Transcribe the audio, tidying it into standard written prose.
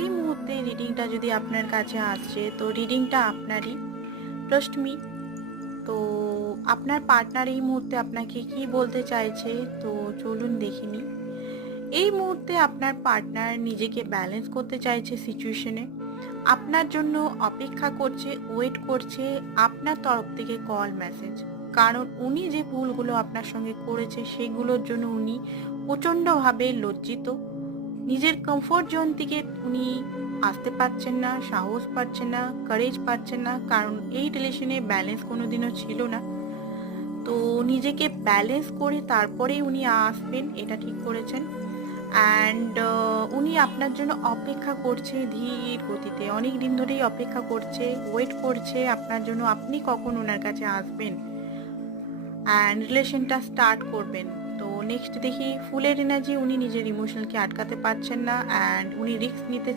এই মুহূর্তে রিডিংটা যদি আপনার কাছে আসছে তো রিডিংটা আপনারই, ট্রাস্ট মি। তো আপনার পার্টনার এই মুহূর্তে আপনাকে কি বলতে চাইছে, তো চলুন দেখে নিই। এই মুহূর্তে আপনার পার্টনার নিজেকে ব্যালেন্স করতে চাইছে সিচুয়েশনে, আপনার জন্য অপেক্ষা করছে, ওয়েট করছে আপনার তরফ থেকে কল মেসেজ। কারণ উনি যে ভুলগুলো আপনার সঙ্গে করেছে সেগুলোর জন্য উনি প্রচণ্ডভাবে লজ্জিত। নিজের কমফোর্ট জোন থেকে উনি আসতে পারছেন না, সাহস পাচ্ছেন না, কারেজ পাচ্ছেন না, কারণ এই রিলেশনে ব্যালেন্স কোনোদিনও ছিল না। তো নিজেকে ব্যালেন্স করে তারপরেই উনি আসবেন, এটা ঠিক করেছেন। অ্যান্ড উনি আপনার জন্য অপেক্ষা করছে ধীর গতিতে, অনেক দিন ধরেই অপেক্ষা করছে, ওয়েট করছে আপনার জন্য, আপনি কখন ওনার কাছে আসবেন অ্যান্ড রিলেশনটা স্টার্ট করবেন। তো নেক্সট দেখি ফুলের এনার্জি, উনি নিজের ইমোশনকে আটকাতে পারছেন না অ্যান্ড উনি রিস্ক নিতে